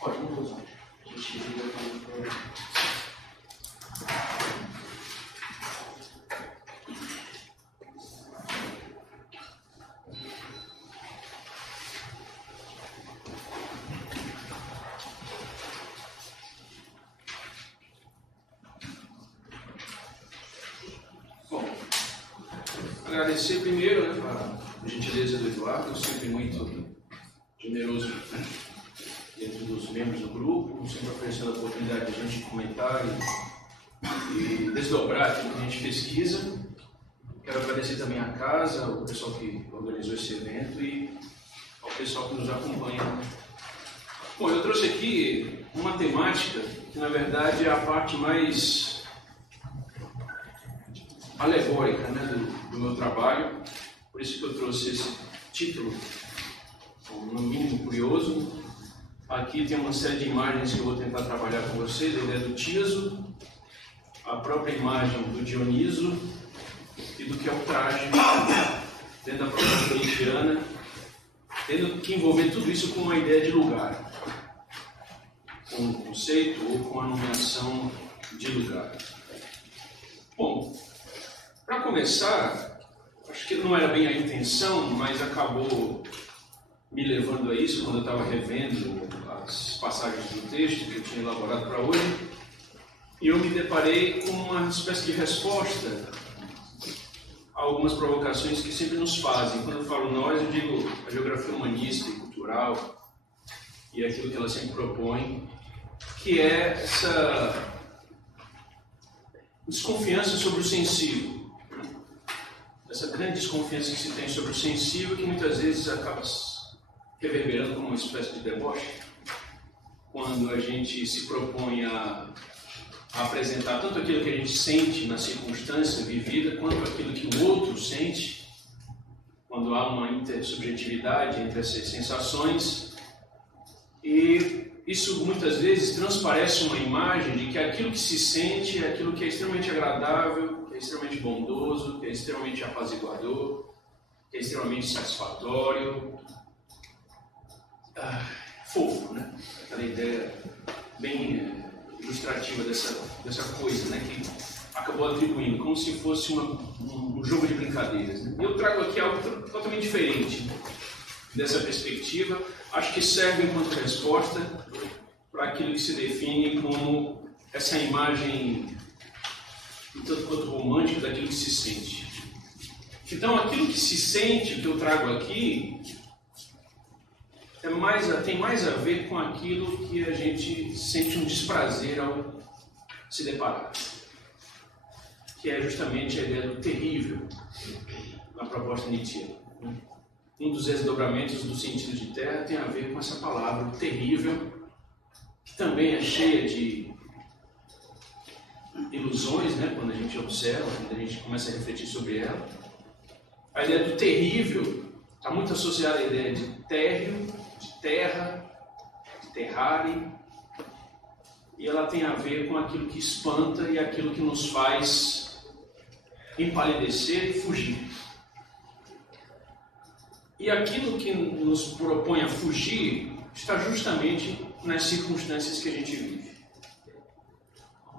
Pode não usar. A gente liga para agradecer primeiro, a gentileza do Eduardo, sempre muito generoso dentro dos membros do grupo, sempre oferecendo a oportunidade de a gente comentar e desdobrar aquilo que a gente pesquisa. Quero agradecer também à casa, ao pessoal que organizou esse evento e ao pessoal que nos acompanha. Bom, eu trouxe aqui uma temática que na verdade é a parte mais alegórica, né, do meu trabalho, por isso que eu trouxe esse título, no mínimo curioso. Aqui tem uma série de imagens que eu vou tentar trabalhar com vocês, a ideia do Tiso, a própria imagem do Dioniso e do que é o traje dentro da própria corintiana, tendo que envolver tudo isso com uma ideia de lugar, com um conceito ou com a nomeação de lugar. Bom, para começar, acho que não era bem a intenção, mas acabou me levando a isso quando eu estava revendo as passagens do texto que eu tinha elaborado para hoje, e eu me deparei com uma espécie de resposta a algumas provocações que sempre nos fazem. Quando eu falo nós, eu digo a geografia humanista e cultural e aquilo que ela sempre propõe, que é essa desconfiança sobre o sensível. Essa grande desconfiança que se tem sobre o sensível, que muitas vezes acaba reverberando como uma espécie de deboche, quando a gente se propõe a apresentar tanto aquilo que a gente sente na circunstância vivida, quanto aquilo que o outro sente, quando há uma intersubjetividade entre essas sensações, e isso muitas vezes transparece uma imagem de que aquilo que se sente é aquilo que é extremamente agradável, que é extremamente bondoso, que é extremamente apaziguador, que é extremamente satisfatório, fofo, né? Aquela ideia bem ilustrativa dessa coisa, né? Que acabou atribuindo, como se fosse um jogo de brincadeiras, né? Eu trago aqui algo totalmente diferente dessa perspectiva. Acho que serve enquanto resposta para aquilo que se define como essa imagem um tanto quanto romântica daquilo que se sente. Então, aquilo que se sente, que eu trago aqui, tem mais a ver com aquilo que a gente sente um desprazer ao se deparar, que é justamente a ideia do terrível na proposta nietzschiana. Um dos desdobramentos do sentido de terra tem a ver com essa palavra terrível, que também é cheia de ilusões, né? Quando a gente observa, quando a gente começa a refletir sobre ela. A ideia do terrível está muito associada à ideia de térreo, de terra, de terrare, e ela tem a ver com aquilo que espanta e aquilo que nos faz empalidecer e fugir. E aquilo que nos propõe a fugir está justamente nas circunstâncias que a gente vive.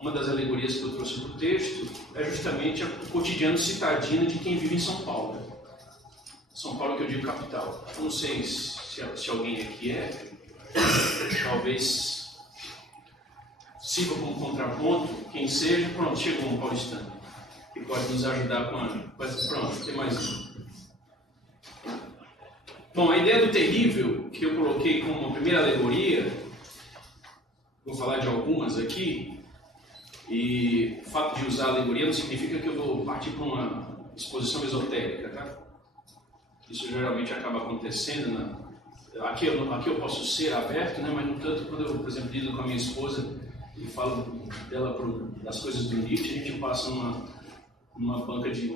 Uma das alegorias que eu trouxe para o texto é justamente o cotidiano citadino de quem vive em São Paulo. São Paulo, que eu digo capital. Eu não sei se alguém aqui talvez sirva como contraponto, quem seja. Pronto, chegou um paulistano que pode nos ajudar pronto, tem mais um. Bom, a ideia do terrível, que eu coloquei como uma primeira alegoria, vou falar de algumas aqui, e o fato de usar alegoria não significa que eu vou partir para uma exposição esotérica, tá? Isso geralmente acaba acontecendo. Aqui eu posso ser aberto, né? Mas no tanto, quando eu, por exemplo, lido com a minha esposa e falo dela das coisas do Nietzsche, a gente passa uma banca de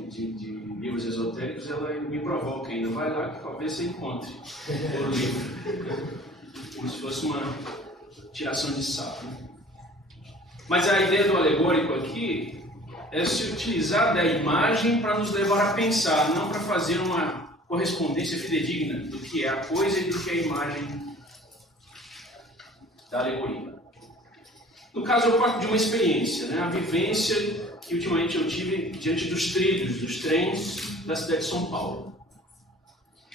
livros esotéricos, ela me provoca ainda. Vai lá que talvez você encontre o livro. Como se fosse uma tiração de sarro. Mas a ideia do alegórico aqui é se utilizar da imagem para nos levar a pensar, não para fazer uma correspondência fidedigna do que é a coisa e do que é a imagem da alegoria. No caso, eu parto de uma experiência, né? A vivência que ultimamente eu tive diante dos trilhos, dos trens da cidade de São Paulo.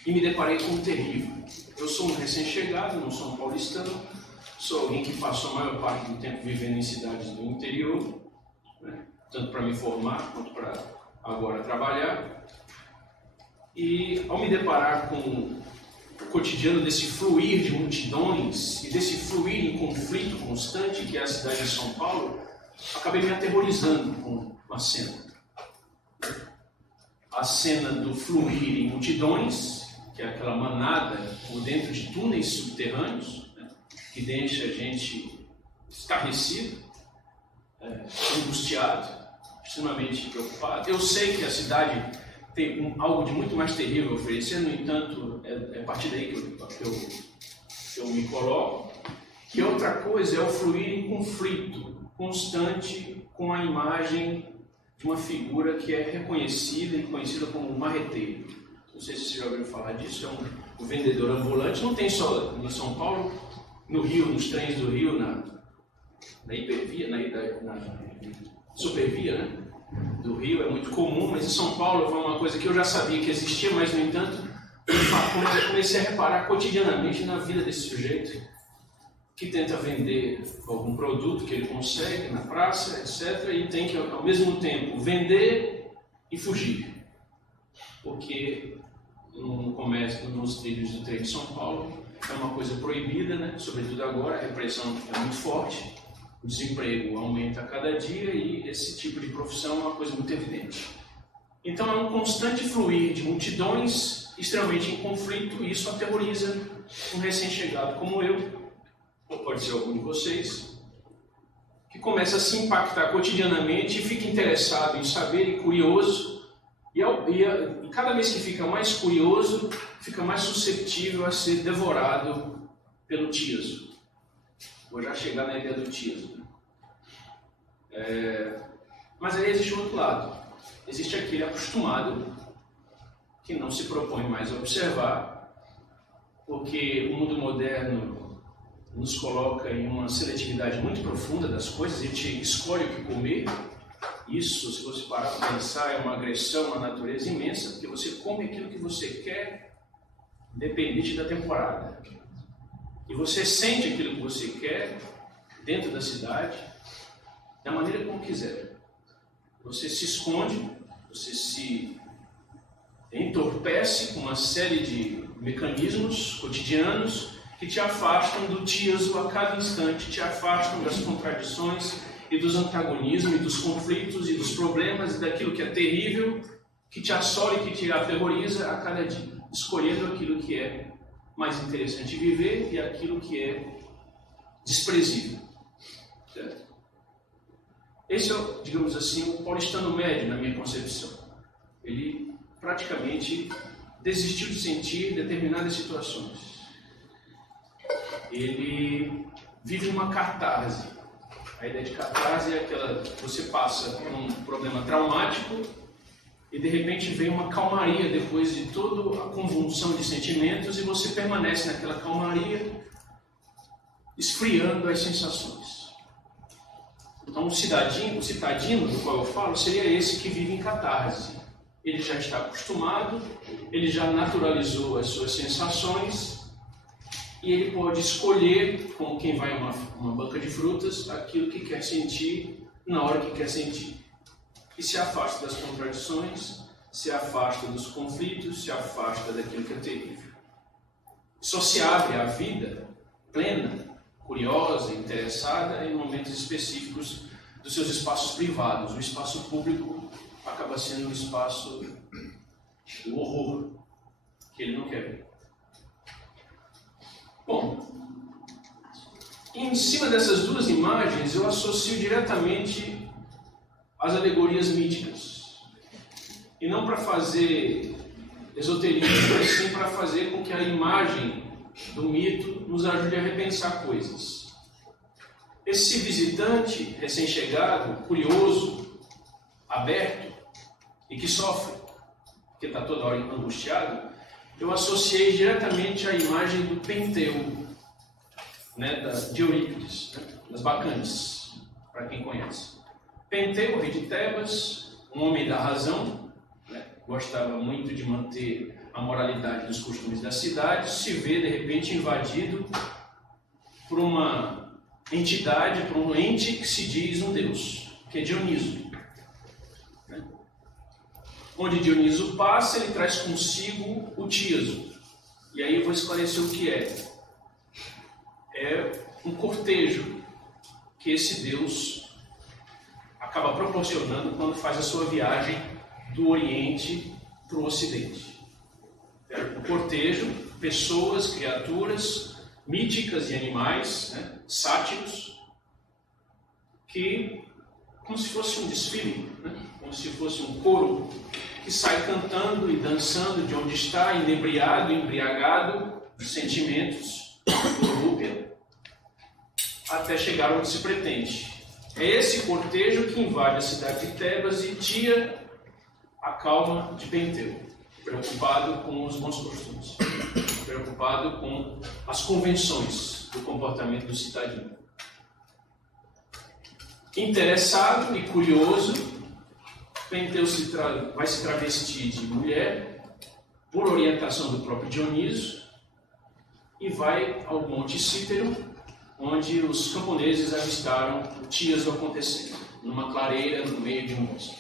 E me deparei com um terrível. Eu sou um recém-chegado, não sou um paulistano, sou alguém que passou a maior parte do tempo vivendo em cidades do interior, né? Tanto para me formar quanto para agora trabalhar. E ao me deparar com o cotidiano desse fluir de multidões e desse fluir em conflito constante que é a cidade de São Paulo, acabei me aterrorizando com uma cena. A cena do fluir em multidões, que é aquela manada por dentro de túneis subterrâneos, né, que deixa a gente estarrecido, angustiado, extremamente preocupado. Eu sei que a cidade tem algo de muito mais terrível a oferecer, no entanto, é a partir daí que eu me coloco. E outra coisa é o fluir em conflito constante com a imagem de uma figura que é reconhecida e conhecida como marreteiro. Não sei se você já ouviu falar disso, é um vendedor ambulante, não tem só em São Paulo, no Rio, nos trens do Rio, na hipervia, na supervia, né? Do Rio, é muito comum, mas em São Paulo foi uma coisa que eu já sabia que existia, mas, no entanto, eu comecei a reparar cotidianamente na vida desse sujeito que tenta vender algum produto que ele consegue na praça, etc., e tem que, ao mesmo tempo, vender e fugir. Porque no comércio, nos trilhos do trem de São Paulo, é uma coisa proibida, né? Sobretudo agora, a repressão é muito forte. O desemprego aumenta a cada dia e esse tipo de profissão é uma coisa muito evidente. Então é um constante fluir de multidões extremamente em conflito e isso aterroriza um recém-chegado como eu, ou pode ser algum de vocês, que começa a se impactar cotidianamente e fica interessado em saber e curioso, e cada vez que fica mais curioso, fica mais suscetível a ser devorado pelo tieso. Vou já chegar na ideia do tieso. Mas aí existe o outro lado. Existe aquele acostumado que não se propõe mais a observar, porque o mundo moderno nos coloca em uma seletividade muito profunda das coisas, a gente escolhe o que comer. Isso, se você parar para pensar, é uma agressão à natureza imensa, porque você come aquilo que você quer, independente da temporada. E você sente aquilo que você quer dentro da cidade, da maneira como quiser. Você se esconde, você se entorpece com uma série de mecanismos cotidianos que te afastam do tieso a cada instante, te afastam das contradições e dos antagonismos e dos conflitos e dos problemas e daquilo que é terrível, que te assola e que te aterroriza a cada dia, escolhendo aquilo que é mais interessante viver e aquilo que é desprezível. Certo? Esse é, digamos assim, o paulistano médio na minha concepção. Ele praticamente desistiu de sentir determinadas situações. Ele vive uma catarse. A ideia de catarse é aquela que você passa por um problema traumático e de repente vem uma calmaria depois de toda a convulsão de sentimentos e você permanece naquela calmaria, esfriando as sensações. Então o citadino do qual eu falo seria esse que vive em catarse. Ele já está acostumado, ele já naturalizou as suas sensações e ele pode escolher, como quem vai a uma banca de frutas, aquilo que quer sentir na hora que quer sentir. E se afasta das contradições, se afasta dos conflitos, se afasta daquilo que é terrível. Só se abre à vida plena, curiosa, interessada em momentos específicos dos seus espaços privados. O espaço público acaba sendo um espaço do horror, que ele não quer ver. Bom, em cima dessas duas imagens eu associo diretamente as alegorias míticas. E não para fazer esoterismo, mas sim para fazer com que a imagem do mito nos ajude a repensar coisas. Esse visitante recém-chegado, curioso, aberto e que sofre, porque está toda hora angustiado, eu associei diretamente à imagem do Penteu, né, de Eurípides, né, das Bacantes, para quem conhece. Penteu, rei de Tebas, um homem da razão, né, gostava muito de manter a moralidade dos costumes da cidade, se vê de repente invadido por uma entidade, por um ente que se diz um deus, que é Dioniso. Né? Onde Dioniso passa, ele traz consigo o Tiaso. E aí eu vou esclarecer o que é. É um cortejo que esse deus acaba proporcionando quando faz a sua viagem do Oriente para o Ocidente. É um cortejo, pessoas, criaturas míticas e animais, né, sátiros, que, como se fosse um desfile, né, como se fosse um coro que sai cantando e dançando de onde está, inebriado, embriagado de sentimentos, volúpia, até chegar onde se pretende. É esse cortejo que invade a cidade de Tebas e tira a calma de Penteu, preocupado com os bons costumes, preocupado com as convenções do comportamento do cidadão. Interessado e curioso, Penteu vai se travestir de mulher, por orientação do próprio Dioniso, e vai ao Monte Cítero, onde os camponeses avistaram o Tiaso acontecendo, numa clareira no meio de um bosque.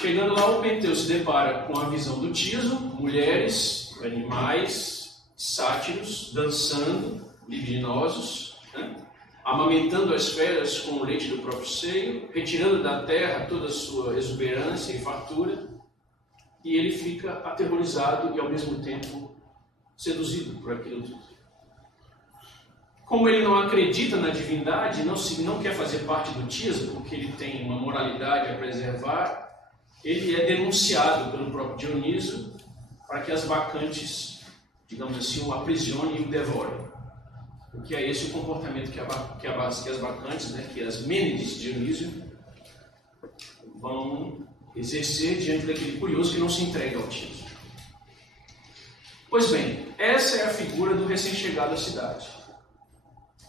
Chegando lá, o Penteu se depara com a visão do Tiaso, mulheres, animais, sátiros, dançando, libidinosos, né? Amamentando as feras com o leite do próprio seio, retirando da terra toda a sua exuberância e fartura, e ele fica aterrorizado e ao mesmo tempo seduzido por aquilo tudo. Como ele não acredita na divindade, não quer fazer parte do Tiaso, porque ele tem uma moralidade a preservar, ele é denunciado pelo próprio Dioniso para que as bacantes, digamos assim, o aprisionem e o devorem. Porque é esse o comportamento que as bacantes, né, que as Mênides de Dionísio vão exercer diante daquele curioso que não se entrega ao Tiaso. Pois bem, essa é a figura do recém-chegado à cidade.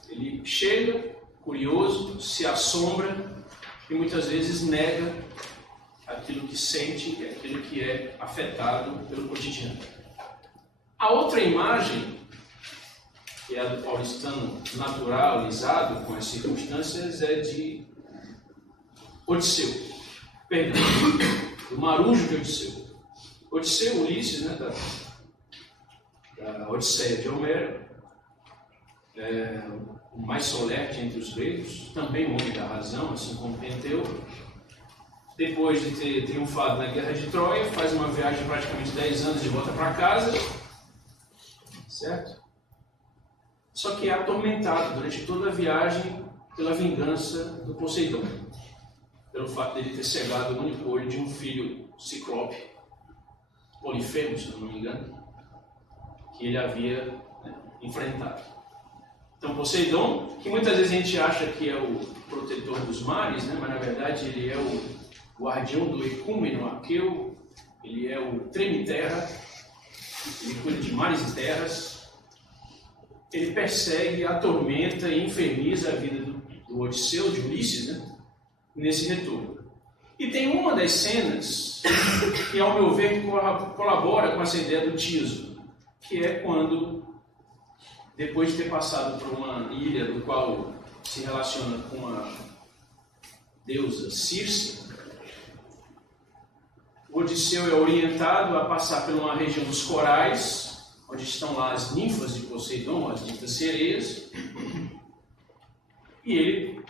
Ele chega, curioso, se assombra e muitas vezes nega aquilo que sente e aquilo que é afetado pelo cotidiano. A outra imagem, que é a do paulistano naturalizado com as circunstâncias, é de Odisseu. Perdão, do marujo de Odisseu. Odisseu, Ulisses, né, da Odisseia de Homero, o mais solerte entre os gregos, também um homem da razão, assim como Penteu. Depois de ter triunfado na Guerra de Troia, faz uma viagem de praticamente 10 anos de volta para casa, certo? Só que é atormentado durante toda a viagem pela vingança do Poseidon, pelo fato dele ter cegado o único olho de um filho ciclope, Polifemo, se não me engano, que ele havia, né, enfrentado. Então Poseidon, que muitas vezes a gente acha que é o protetor dos mares, né, mas na verdade ele é o guardião do ecúmeno Aqueu, ele é o treme-terra, ele cuida de mares e terras, ele persegue, atormenta e inferniza a vida do Odisseu, de Ulisses, né, nesse retorno. E tem uma das cenas que, ao meu ver, colabora com essa ideia do Tiaso, que é quando, depois de ter passado por uma ilha do qual se relaciona com a deusa Circe, o Odisseu é orientado a passar por uma região dos corais, onde estão lá as ninfas de Poseidon, as ditas sereias, e ele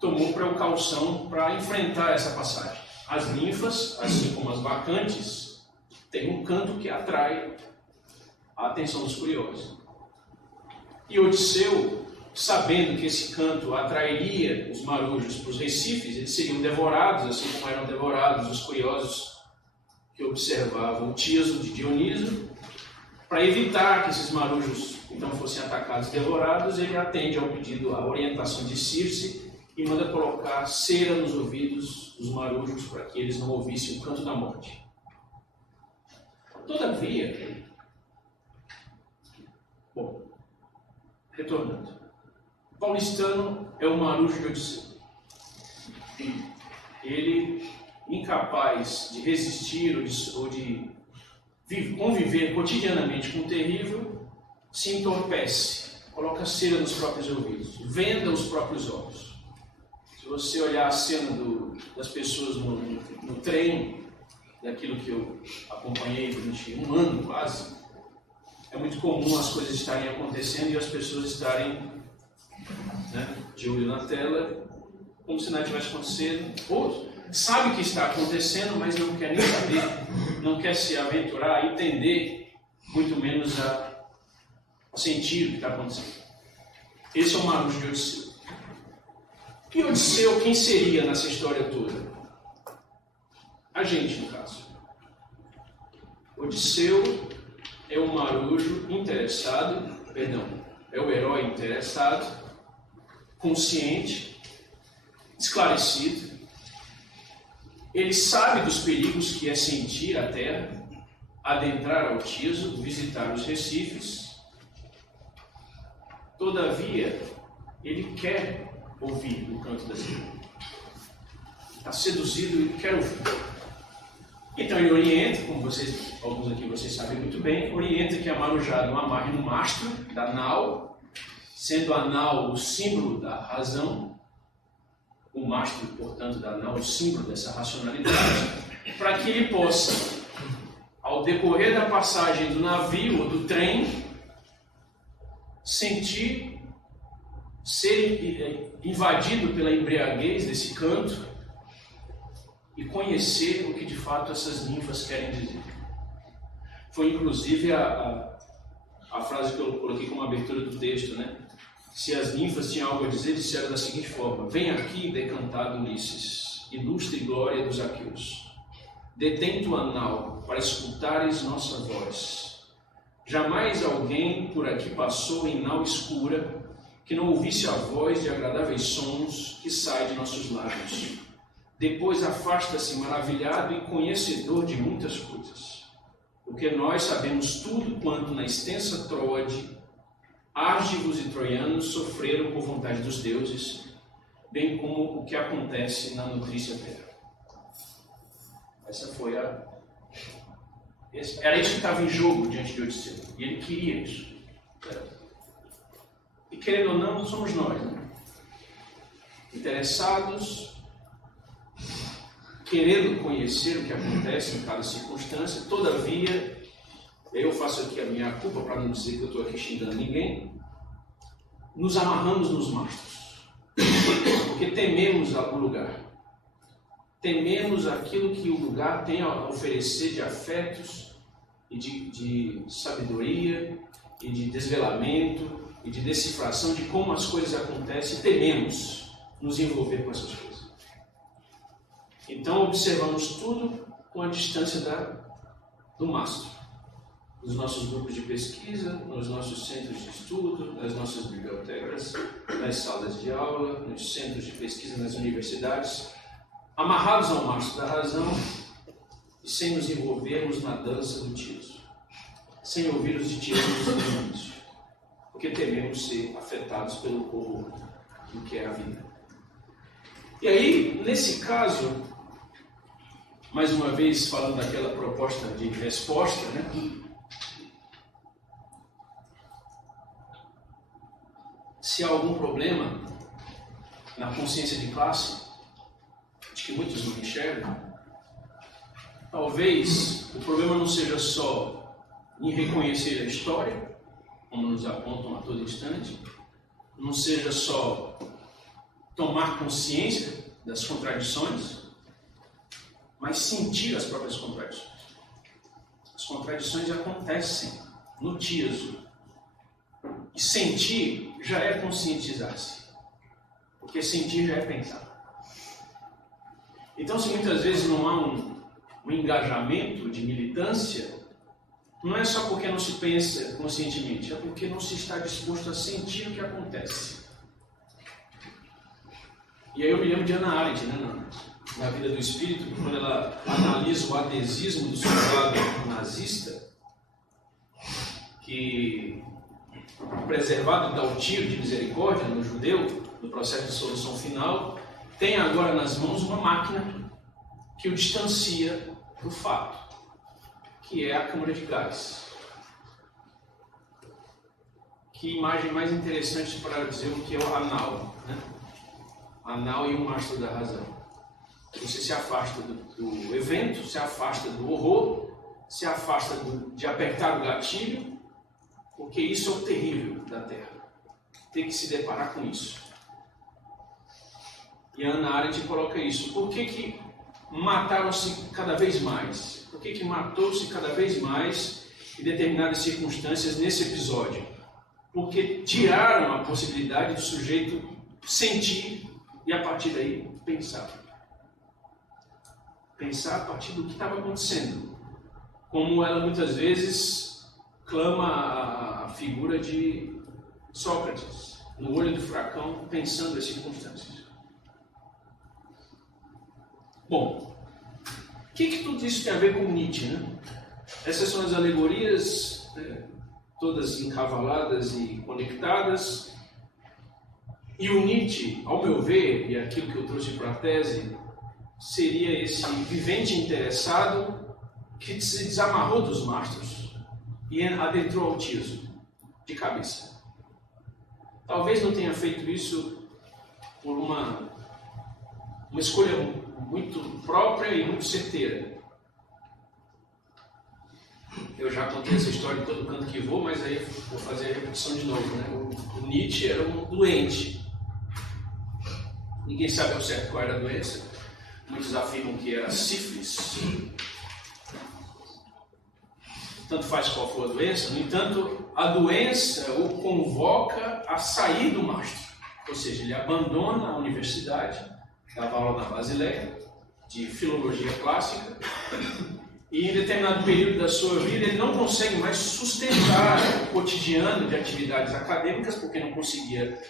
tomou precaução para enfrentar essa passagem. As ninfas, assim como as bacantes, têm um canto que atrai a atenção dos curiosos. E Odisseu, sabendo que esse canto atrairia os marujos para os recifes, eles seriam devorados, assim como eram devorados os curiosos que observavam o Tiaso de Dioniso. Para evitar que esses marujos então fossem atacados e devorados, ele atende ao pedido, à orientação de Circe e manda colocar cera nos ouvidos dos marujos para que eles não ouvissem o canto da morte. Todavia, Retornando. O paulistano é o Marujo de Odisseu. Ele, incapaz de resistir ou de conviver cotidianamente com o terrível, se entorpece, coloca cera nos próprios ouvidos, venda os próprios olhos. Se você olhar a cena das pessoas no trem, daquilo que eu acompanhei durante um ano quase, é muito comum as coisas estarem acontecendo e as pessoas estarem, né, de olho na tela, como se nada tivesse acontecendo, ou sabe que está acontecendo, mas não quer nem saber, não quer se aventurar a entender, muito menos a sentir o que está acontecendo. Esse é o Marujo de Odisseu. E Odisseu, quem seria nessa história toda? A gente, no caso. Odisseu é o Marujo interessado, é o herói interessado, consciente, esclarecido. Ele sabe dos perigos que é sentir a terra, adentrar ao Tiso, visitar os recifes. Todavia, ele quer ouvir o canto da sirene. Está seduzido e quer ouvir. Então ele orienta, como alguns aqui vocês sabem muito bem, orienta que a marujada não amarre no mastro da nau, sendo a nau o símbolo da razão, o mastro, portanto, da nau, o símbolo dessa racionalidade, para que ele possa, ao decorrer da passagem do navio ou do trem, sentir, ser invadido pela embriaguez desse canto e conhecer o que de fato essas ninfas querem dizer. Foi inclusive a frase que eu coloquei como abertura do texto, né? Se as ninfas tinham algo a dizer, disseram da seguinte forma: vem aqui, decantado Ulisses, ilustre glória dos aqueus. Detém tua nau, para escutares nossa voz. Jamais alguém por aqui passou em nau escura, que não ouvisse a voz de agradáveis sons que saem de nossos lábios. Depois afasta-se maravilhado e conhecedor de muitas coisas. Porque nós sabemos tudo quanto na extensa Troade, Argivos e troianos sofreram por vontade dos deuses, bem como o que acontece na nutrícia terra. Essa foi era isso que estava em jogo diante de Odisseu. E ele queria isso. E querendo ou não, somos nós, né? Interessados, querendo conhecer o que acontece em cada circunstância. Todavia, eu faço aqui a minha culpa para não dizer que eu estou aqui xingando ninguém. Nos amarramos nos mastros, porque tememos o lugar. Tememos aquilo que o lugar tem a oferecer de afetos e de sabedoria e de desvelamento e de decifração de como as coisas acontecem. Tememos nos envolver com essas coisas. Então observamos tudo com a distância do mastro. Nos nossos grupos de pesquisa, nos nossos centros de estudo, nas nossas bibliotecas, nas salas de aula, nos centros de pesquisa nas universidades, amarrados ao mastro da razão e sem nos envolvermos na dança do Tiso, sem ouvir os diálogos do início, porque tememos ser afetados pelo horror do que é a vida. E aí, nesse caso, mais uma vez falando daquela proposta de resposta, né? Se há algum problema na consciência de classe, de que muitos não enxergam, talvez o problema não seja só em reconhecer a história, como nos apontam a todo instante, não seja só tomar consciência das contradições, mas sentir as próprias contradições. As contradições acontecem no Tiso. E sentir já é conscientizar-se, porque sentir já é pensar. Então, se muitas vezes não há um engajamento de militância, não é só porque não se pensa conscientemente, é porque não se está disposto a sentir o que acontece. E aí eu me lembro de Hannah Arendt, né, na Vida do Espírito, quando ela analisa o adesismo do soldado nazista, que preservado, dá o tiro de misericórdia no judeu, no processo de solução final, tem agora nas mãos uma máquina que o distancia do fato, que é a câmara de gás. Que imagem mais interessante para dizer o que é o anal, né? Anal e o mastro da razão. Você se afasta do evento, se afasta do horror, se afasta de apertar o gatilho, porque isso é o terrível da Terra. Tem que se deparar com isso. E a Hannah Arendt coloca isso. Por que mataram-se cada vez mais? Por que matou-se cada vez mais em determinadas circunstâncias nesse episódio? Porque tiraram a possibilidade do sujeito sentir e a partir daí pensar. Pensar a partir do que estava acontecendo. Como ela muitas vezes clama a figura de Sócrates, no olho do furacão, pensando as circunstâncias. Bom, o que tudo isso tem a ver com Nietzsche, né? Essas são as alegorias, todas encavaladas e conectadas. E o Nietzsche, ao meu ver, e aquilo que eu trouxe para a tese, seria esse vivente interessado que se desamarrou dos mastros e adentrou ao tieso, de cabeça. Talvez não tenha feito isso por uma escolha muito própria e muito certeira. Eu já contei essa história em todo canto que vou, mas aí vou fazer a repetição de novo, né? O Nietzsche era um doente. Ninguém sabe ao certo qual era a doença. Muitos afirmam que era sífilis. Tanto faz qual for a doença. No entanto, a doença o convoca a sair do mastro. Ou seja, ele abandona a universidade, dava aula na Basileia, de filologia clássica, e em determinado período da sua vida ele não consegue mais sustentar o cotidiano de atividades acadêmicas, porque não conseguia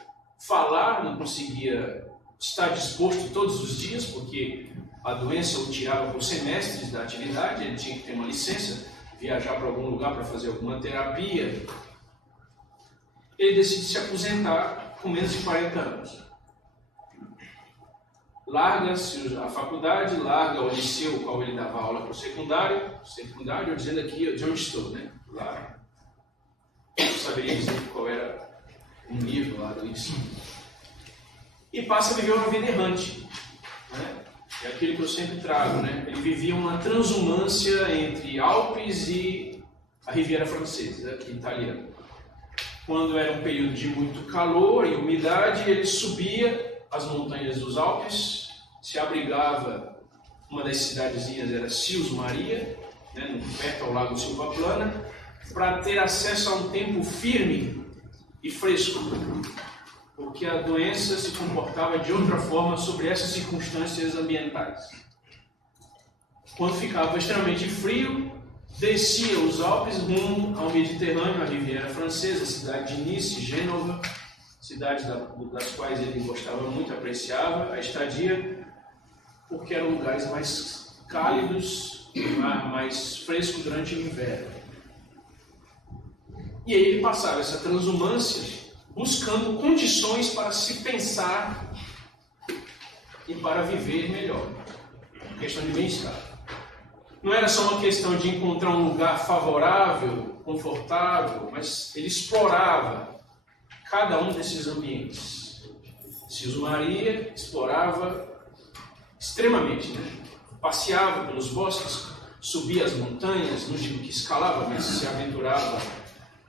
falar, não conseguia estar disposto todos os dias, porque a doença o tirava por semestres da atividade, ele tinha que ter uma licença, viajar para algum lugar para fazer alguma terapia. Ele decide se aposentar com menos de 40 anos. Larga-se a faculdade, larga o liceu, o qual ele dava aula para o secundário, eu dizendo aqui de onde estou, né? Lá, eu saberia dizer qual era o nível lá do ensino. E passa a viver uma vida errante, né? É aquilo que eu sempre trago, né? Ele vivia uma transumância entre Alpes e a Riviera Francesa, aqui italiana. Quando era um período de muito calor e umidade, ele subia as montanhas dos Alpes, se abrigava, uma das cidadezinhas era Sils Maria, né, perto ao lago Silva Plana, para ter acesso a um tempo firme e fresco, porque a doença se comportava de outra forma sobre essas circunstâncias ambientais. Quando ficava extremamente frio, descia os Alpes rumo ao Mediterrâneo, a Riviera Francesa, a cidade de Nice, Gênova, cidades das quais ele gostava muito, apreciava a estadia, porque eram lugares mais cálidos, mais frescos durante o inverno. E aí ele passava essa transumância buscando condições para se pensar e para viver melhor. Questão de bem-estar. Não era só uma questão de encontrar um lugar favorável, confortável, mas ele explorava cada um desses ambientes. Sils Maria explorava extremamente, né? Passeava pelos bosques, subia as montanhas, não digo que escalava, mas se aventurava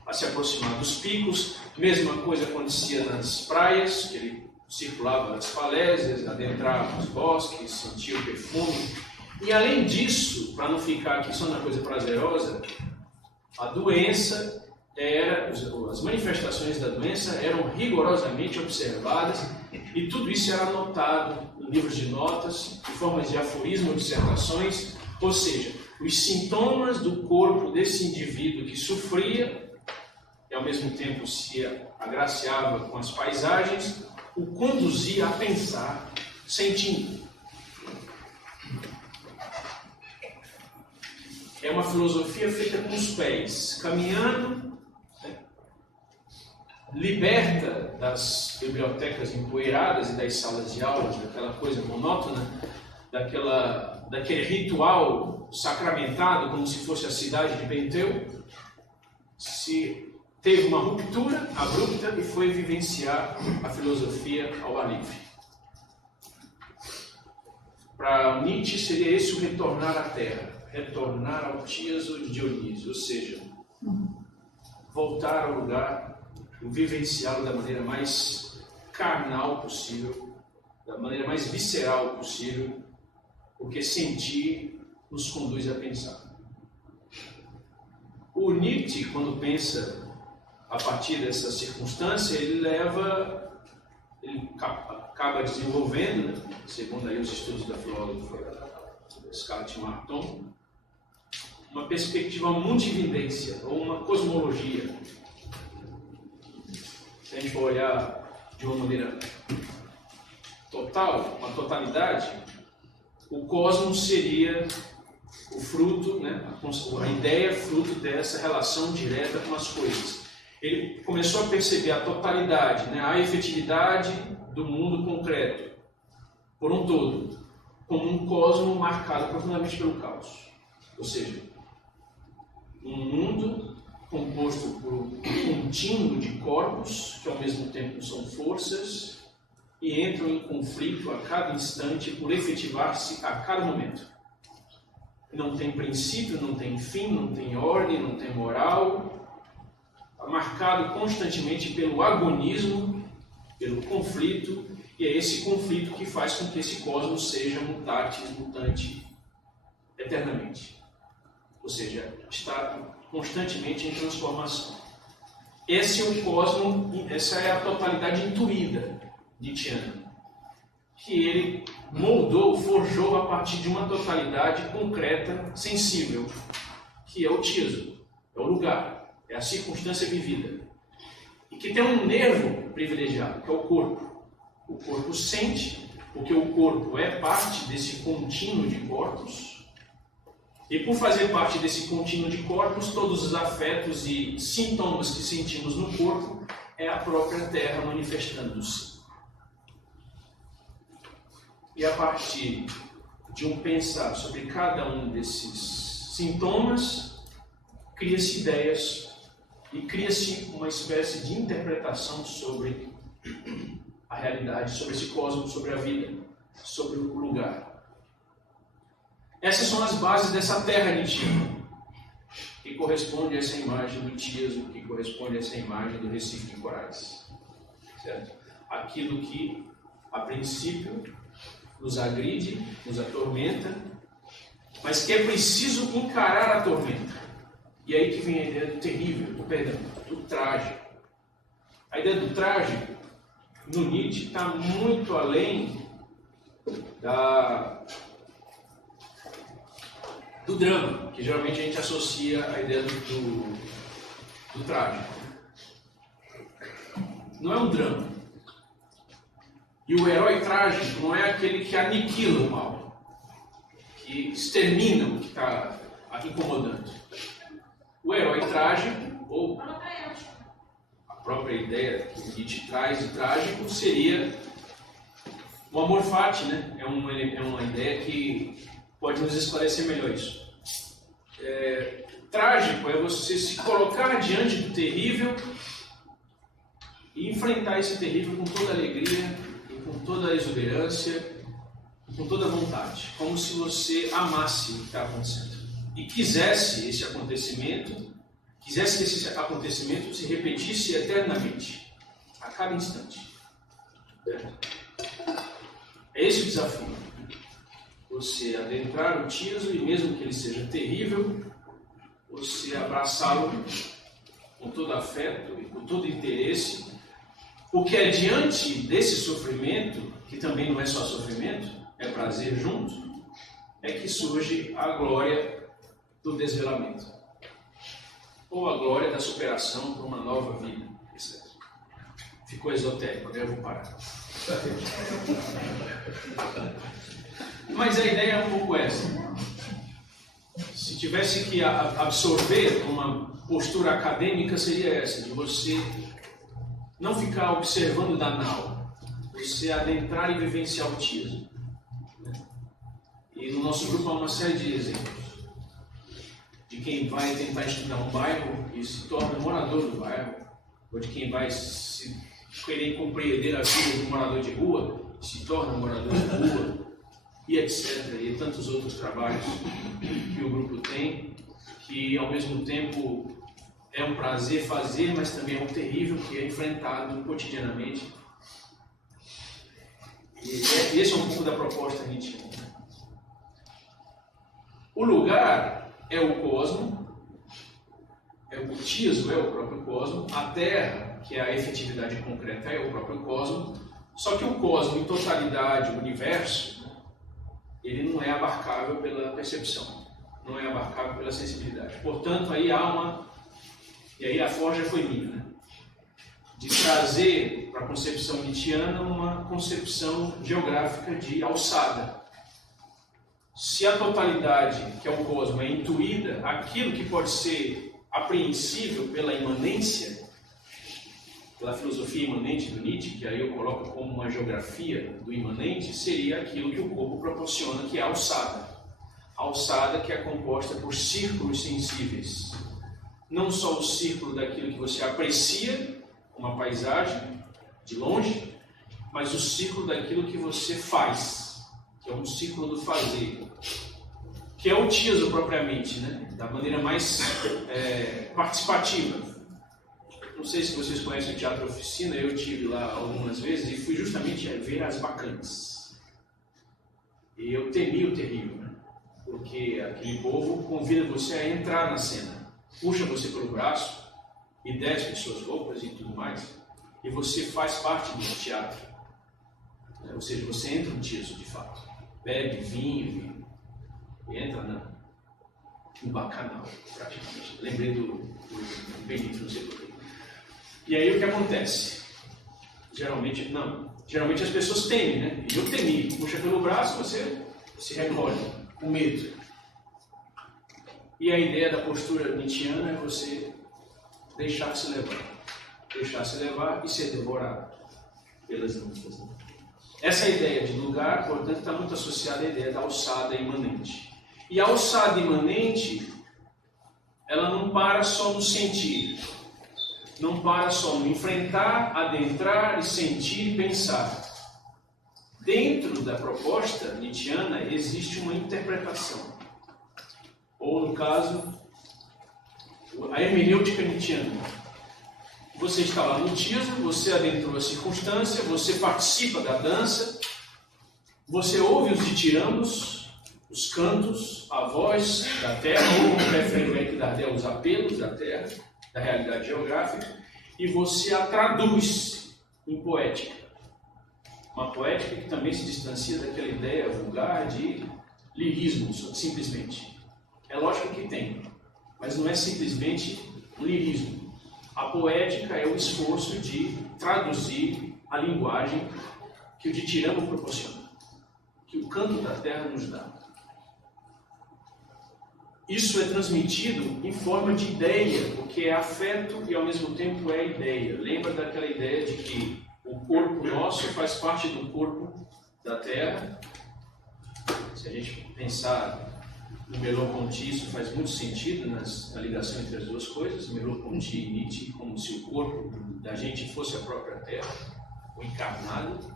a se aproximar dos picos. Mesma coisa acontecia nas praias, que ele circulava nas falésias, adentrava os bosques, sentia o perfume. E além disso, para não ficar aqui só na coisa prazerosa, a doença as manifestações da doença eram rigorosamente observadas e tudo isso era anotado em livros de notas, em formas de aforismo, dissertações, ou seja, os sintomas do corpo desse indivíduo que sofria e ao mesmo tempo se agraciava com as paisagens, o conduzia a pensar sentindo. É uma filosofia feita com os pés, caminhando, liberta das bibliotecas empoeiradas e das salas de aulas, daquela coisa monótona, daquele ritual sacramentado, como se fosse a cidade de Benteu, se teve uma ruptura abrupta e foi vivenciar a filosofia ao ar livre. Para Nietzsche seria esse o retornar à terra, retornar ao Tíazo de Dionísio, ou seja, voltar ao lugar e vivenciá-lo da maneira mais carnal possível, da maneira mais visceral possível, porque sentir nos conduz a pensar. O Nietzsche, quando pensa a partir dessa circunstância, ele acaba desenvolvendo, segundo aí os estudos da filósofa Scarlett Marton, uma perspectiva multividência, ou uma cosmologia. Se a gente for olhar de uma maneira total, uma totalidade, o cosmos seria o fruto, né, a ideia fruto dessa relação direta com as coisas. Ele começou a perceber a totalidade, né, a efetividade do mundo concreto, por um todo, como um cosmos marcado profundamente pelo caos. Ou seja, um mundo composto por um contínuo de corpos, que ao mesmo tempo são forças, e entram em conflito a cada instante por efetivar-se a cada momento. Não tem princípio, não tem fim, não tem ordem, não tem moral, marcado constantemente pelo agonismo, pelo conflito, e é esse conflito que faz com que esse cosmos seja mutatis mutante eternamente. Ou seja, está constantemente em transformação. Esse é o cosmos, essa é a totalidade intuída nietzschiana, que ele moldou, forjou a partir de uma totalidade concreta, sensível, que é o Tíazo, é o lugar, é a circunstância vivida, e que tem um nervo privilegiado, que é o corpo. O corpo sente, porque o corpo é parte desse contínuo de corpos, e por fazer parte desse contínuo de corpos, todos os afetos e sintomas que sentimos no corpo é a própria terra manifestando-se. E a partir de um pensar sobre cada um desses sintomas, cria-se ideias e cria-se uma espécie de interpretação sobre a realidade, sobre esse cosmos, sobre a vida, sobre o lugar. Essas são as bases dessa terra nietzschiana, que corresponde a essa imagem do Tíazo, que corresponde a essa imagem do Recife de Corais. Certo? Aquilo que, a princípio, nos agride, nos atormenta, mas que é preciso encarar a tormenta. E aí que vem a ideia do terrível, do trágico. A ideia do trágico, no Nietzsche, está muito além do drama, que geralmente a gente associa a ideia do trágico. Não é um drama. E o herói trágico não é aquele que aniquila o mal, que extermina o que está incomodando. O herói trágico, ou a própria ideia que o Nietzsche traz de trágico, seria o amor fati, né? É uma ideia que pode nos esclarecer melhor isso. Trágico é você se colocar diante do terrível e enfrentar esse terrível com toda alegria, com toda a exuberância, com toda a vontade, como se você amasse o que está acontecendo e quisesse que esse acontecimento se repetisse eternamente, a cada instante. É esse o desafio. Você adentrar o Tíazo e, mesmo que ele seja terrível, você abraçá-lo com todo afeto e com todo interesse, porque é diante desse sofrimento, que também não é só sofrimento, é prazer junto, é que surge a glória do desvelamento, ou a glória da superação para uma nova vida. Ficou esotérico, eu vou parar. Mas a ideia é um pouco essa. Se tivesse que absorver uma postura acadêmica, seria essa, de você não ficar observando da nau, você adentrar e vivenciar o tiasmo. E no nosso grupo há uma série de exemplos de quem vai tentar estudar um bairro e se torna morador do bairro, ou de quem vai querer compreender a vida de um morador de rua e se torna morador de rua, e etc. E tantos outros trabalhos que o grupo tem, que ao mesmo tempo é um prazer fazer, mas também é um terrível que é enfrentado cotidianamente. E esse é um pouco da proposta nietzschiana. O lugar é o cosmo, o tiasmo é o próprio cosmo, a Terra, que é a efetividade concreta, é o próprio cosmo, só que o cosmo em totalidade, o universo, ele não é abarcável pela percepção, não é abarcável pela sensibilidade. Portanto, aí há uma, e aí a forja foi minha, né? De trazer para a concepção nietzschiana uma concepção geográfica de alçada. Se a totalidade, que é o cosmo, é intuída, aquilo que pode ser apreensível pela imanência, pela filosofia imanente do Nietzsche, que aí eu coloco como uma geografia do imanente, seria aquilo que o corpo proporciona, que é a alçada. A alçada que é composta por círculos sensíveis. Não só o círculo daquilo que você aprecia, uma paisagem de longe, mas o círculo daquilo que você faz, que é um círculo do fazer, que é o tiasmo propriamente, né? Da maneira mais participativa. Não sei se vocês conhecem o Teatro Oficina, eu estive lá algumas vezes e fui justamente ver as bacantes. E eu temi o terrível, né? Porque aquele povo convida você a entrar na cena, puxa você pelo braço e despe suas roupas e tudo mais, e você faz parte do teatro. Ou seja, você entra no tiasmo de fato. Bebe vinho e entra no bacanal, praticamente. Lembrei do Benito, não sei porquê. E aí o que acontece? Geralmente as pessoas temem, né? E eu temi. Puxa pelo braço, você se recolhe, com medo. E a ideia da postura nietzschiana é você deixar-se levar e ser devorado pelas ninfas. Né? Essa ideia de lugar, portanto, está muito associada à ideia da alçada imanente. E a alçada imanente, ela não para só no sentir, não para só no enfrentar, adentrar e sentir e pensar. Dentro da proposta nietzschiana existe uma interpretação, ou no caso, a hermenêutica nietzschiana. Você está lá no tiasmo, você adentrou a circunstância, você participa da dança, você ouve os ditirambos, os cantos, a voz da terra, ou como prefere o Henrique Dardel, os apelos da terra, da realidade geográfica, e você a traduz em poética. Uma poética que também se distancia daquela ideia vulgar de lirismo, simplesmente. É lógico que tem, mas não é simplesmente um lirismo. A poética é o esforço de traduzir a linguagem que o ditiramo proporciona, que o canto da terra nos dá. Isso é transmitido em forma de ideia, porque é afeto e ao mesmo tempo é ideia. Lembra daquela ideia de que o corpo nosso faz parte do corpo da terra? Se a gente pensar no Merleau-Ponty, isso faz muito sentido na ligação entre as duas coisas, Merleau-Ponty e Nietzsche, como se o corpo da gente fosse a própria terra, o encarnado.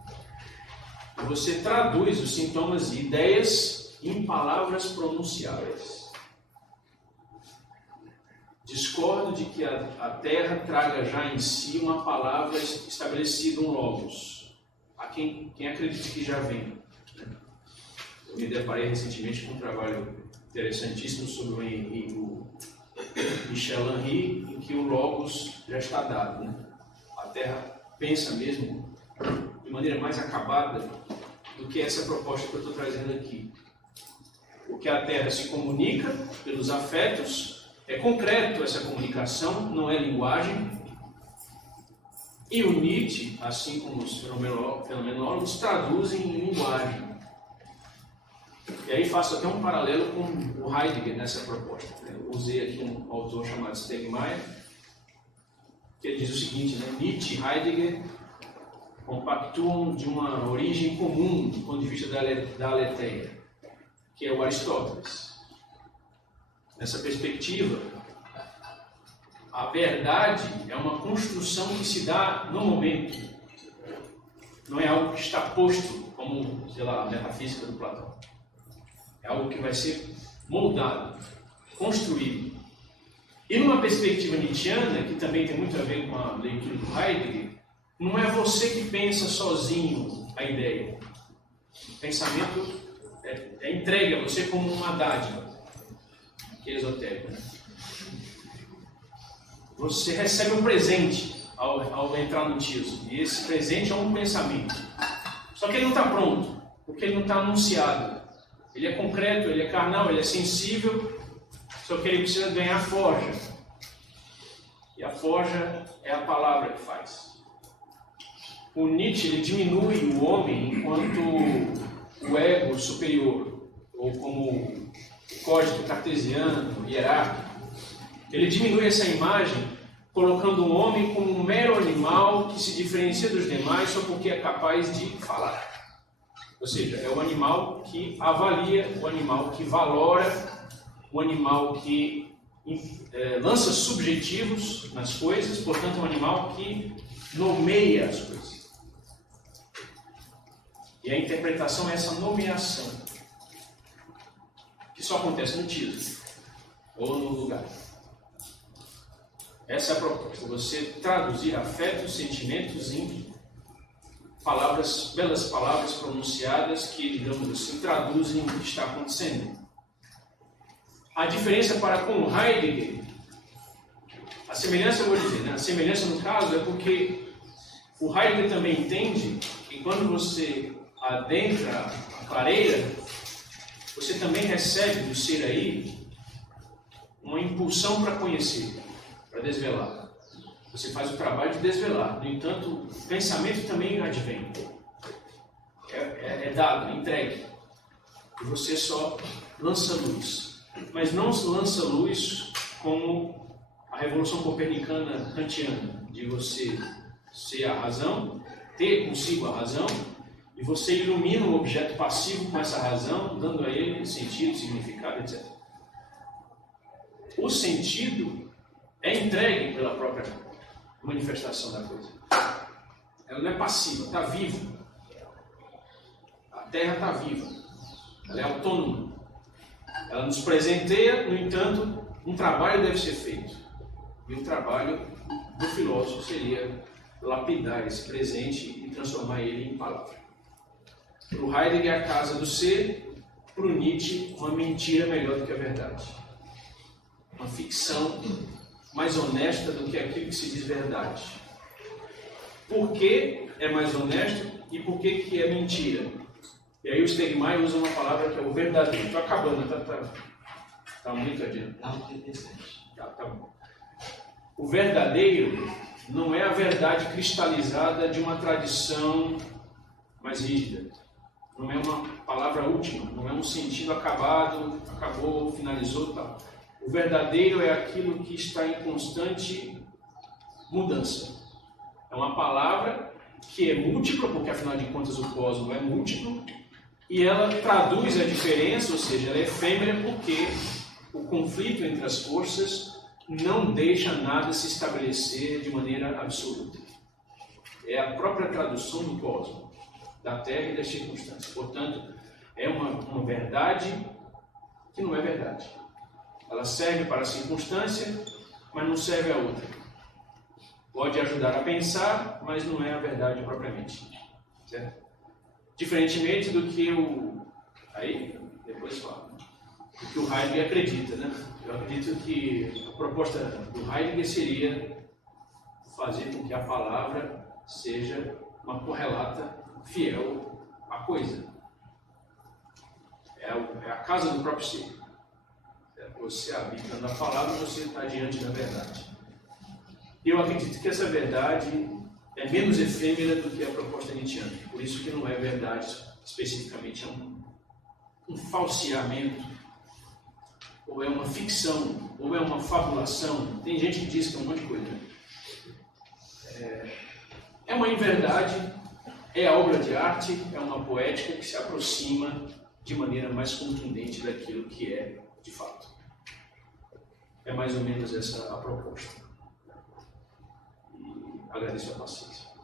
E você traduz os sintomas e ideias em palavras pronunciáveis. Discordo de que a terra traga já em si uma palavra estabelecida, um logos. Há quem acredite que já vem. Eu me deparei recentemente com um trabalho interessantíssimo sobre o Michel Henry, em que o logos já está dado. Né? A Terra pensa mesmo de maneira mais acabada do que essa proposta que eu estou trazendo aqui. Porque a Terra se comunica pelos afetos, é concreto essa comunicação, não é linguagem. E o Nietzsche, assim como os fenomenólogos, traduzem em linguagem. E aí faço até um paralelo com o Heidegger nessa proposta. Eu usei aqui um autor chamado Stegmaier, que ele diz o seguinte, né? Nietzsche e Heidegger compactuam de uma origem comum do ponto de vista da aletheia, que é o Aristóteles. Nessa perspectiva, a verdade é uma construção que se dá no momento. Não é algo que está posto, como, sei lá, a metafísica do Platão. É algo que vai ser moldado, construído. E numa perspectiva nietzschiana, que também tem muito a ver com a leitura do Heidegger, não é você que pensa sozinho a ideia. O pensamento é entregue a você como uma dádiva, que é esotérico, né? Você recebe um presente ao entrar no tismo, e esse presente é um pensamento. Só que ele não está pronto, porque ele não está anunciado. Ele é concreto, ele é carnal, ele é sensível, só que ele precisa ganhar forja. E a forja é a palavra que faz. O Nietzsche ele diminui o homem enquanto o ego superior, ou como o código cartesiano, hierárquico. Ele diminui essa imagem colocando o homem como um mero animal que se diferencia dos demais só porque é capaz de falar. Ou seja, é o animal que avalia, o animal que valora, o animal que lança subjetivos nas coisas, portanto, um animal que nomeia as coisas. E a interpretação é essa nomeação, que só acontece no título ou no lugar. Essa é a proposta, você traduzir afetos, sentimentos em palavras, belas palavras pronunciadas que, digamos assim, traduzem o que está acontecendo. A diferença para com Heidegger, a semelhança, eu vou dizer, né? A semelhança no caso é porque o Heidegger também entende que quando você adentra a clareira, você também recebe do ser aí uma impulsão para conhecer, para desvelar. Você faz o trabalho de desvelar. No entanto, o pensamento também advém. É dado, é entregue. E você só lança luz. Mas não lança luz como a Revolução Copernicana kantiana, de você ser a razão, ter consigo a razão, e você ilumina o objeto passivo com essa razão, dando a ele sentido, significado, etc. O sentido é entregue pela própria manifestação da coisa. Ela não é passiva, está viva. A Terra está viva. Ela é autônoma. Ela nos presenteia, no entanto, um trabalho deve ser feito. E o trabalho do filósofo seria lapidar esse presente e transformar ele em palavra. Para o Heidegger é a casa do ser, para o Nietzsche uma mentira melhor do que a verdade. Uma ficção mais honesta do que aquilo que se diz verdade. Por que é mais honesto e por que é mentira? E aí o Stegmaier usa uma palavra que é o verdadeiro. Estou acabando, tá muito adiante. Tá bom. O verdadeiro não é a verdade cristalizada de uma tradição mais rígida. Não é uma palavra última, não é um sentido acabado, acabou, finalizou, tal. O verdadeiro é aquilo que está em constante mudança. É uma palavra que é múltipla, porque afinal de contas o cosmos é múltiplo, e ela traduz a diferença, ou seja, ela é efêmera porque o conflito entre as forças não deixa nada se estabelecer de maneira absoluta. É a própria tradução do cosmos, da Terra e das circunstâncias. Portanto, é uma verdade que não é verdade. Ela serve para a circunstância, mas não serve a outra. Pode ajudar a pensar, mas não é a verdade propriamente. Certo? Diferentemente do que aí, depois falo. Do que o Heidegger acredita, né? Eu acredito que a proposta do Heidegger seria fazer com que a palavra seja uma correlata fiel à coisa. É a casa do próprio ser. Você habitando a palavra, você está diante da verdade. E eu acredito que essa verdade é menos efêmera do que a proposta nietzschiana. Por isso que não é verdade especificamente, é um falseamento, ou é uma ficção, ou é uma fabulação. Tem gente que diz que é um monte de coisa. É uma inverdade, é a obra de arte, é uma poética que se aproxima de maneira mais contundente daquilo que é de fato. É mais ou menos essa a proposta. E agradeço a paciência.